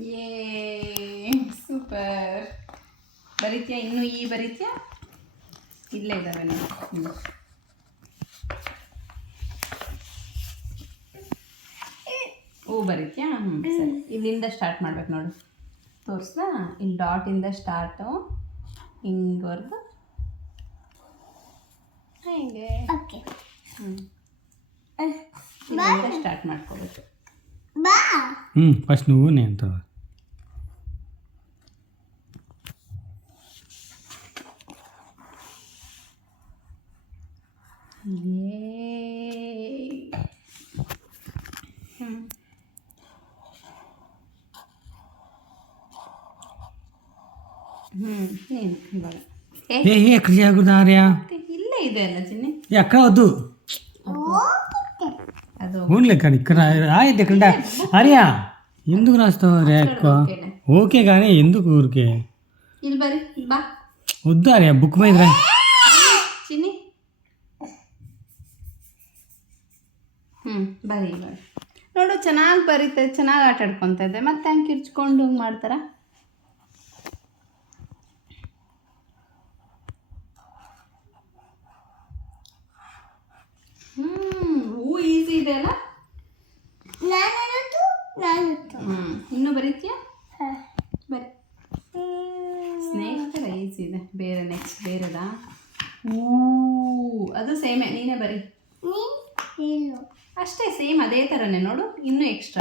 ಏ ಸೂಪರ್. ಬರೀತೀಯಾ? ಇನ್ನೂ ಈ ಬರೀತೀಯಾ? ಇಲ್ಲೇ ಇದ್ದಾವೆ ನೋಡಿ. ಓ ಬರೀತೀಯಾ? ಸರಿ, ಇಲ್ಲಿಂದ ಸ್ಟಾರ್ಟ್ ಮಾಡ್ಬೇಕು ನೋಡು. ತೋರಿಸ್ದಾ? ಇಲ್ಲಿ ಡಾಟಿಂದ ಸ್ಟಾರ್ಟು ಹಿಂಗವರೆಗೂ ಹಿಂಗೆ. ಇಲ್ಲಿಂದ ಸ್ಟಾರ್ಟ್ ಮಾಡ್ಕೋಬೇಕು. ಫಸ್ಟ್ నువ్వునే ಅಂತ. ನೀನು ಇವಾಗ ఎక్కడ చేయకూడదు ఆర్య. ఇల్లే ఇదే అಲ್ಲ చిన్ని. ఎక్కడ వద్దు. ಅದು ఓన్లే కానీ ఇక్కడ రాయద్దు. ఇక్కడ ఆర్య ఎందుకు రాస్తావు ఆర్య? ఎక్కువ ఓకే కానీ ఎందుకు ఊరికే? ಇಲ್ಲಿ ಬರಿ ಬಾ. వద్దు ఆర్య, బుక్ మీద రా. ಚಿನ್ನಿ ಬರಿ ಇವಾಗ ನೋಡು. ಚೆನ್ನಾಗಿ ಬರೀತದೆ, ಚೆನ್ನಾಗಿ ಆಟ ಆಡ್ಕೊತಾ ಇದೆ. ಮತ್ತೆ ಹಂಗೆ ಕಿರ್ಚ್ಕೊಂಡು ಹಂಗೆ ಮಾಡ್ತಾರ. ಹೂ ಈಸಿ ಇದೆ ಅಲ್ಲ. ಇನ್ನೂ ಬರೀತೀಯಾ? ಬರಿ. ಸ್ನೇಕ್ ಥರ ಈಸಿ ಇದೆ. ಬೇರೆ ನೆಕ್ಸ್ಟ್ ಬೇರೆದಾ? ಅದು ಸೇಮೇ, ನೀನೇ ಬರಿ. ಅಷ್ಟೇ ಸೇಮ್ ಅದೇ ಥರನೇ ನೋಡು. ಇನ್ನೂ ಎಕ್ಸ್ಟ್ರಾ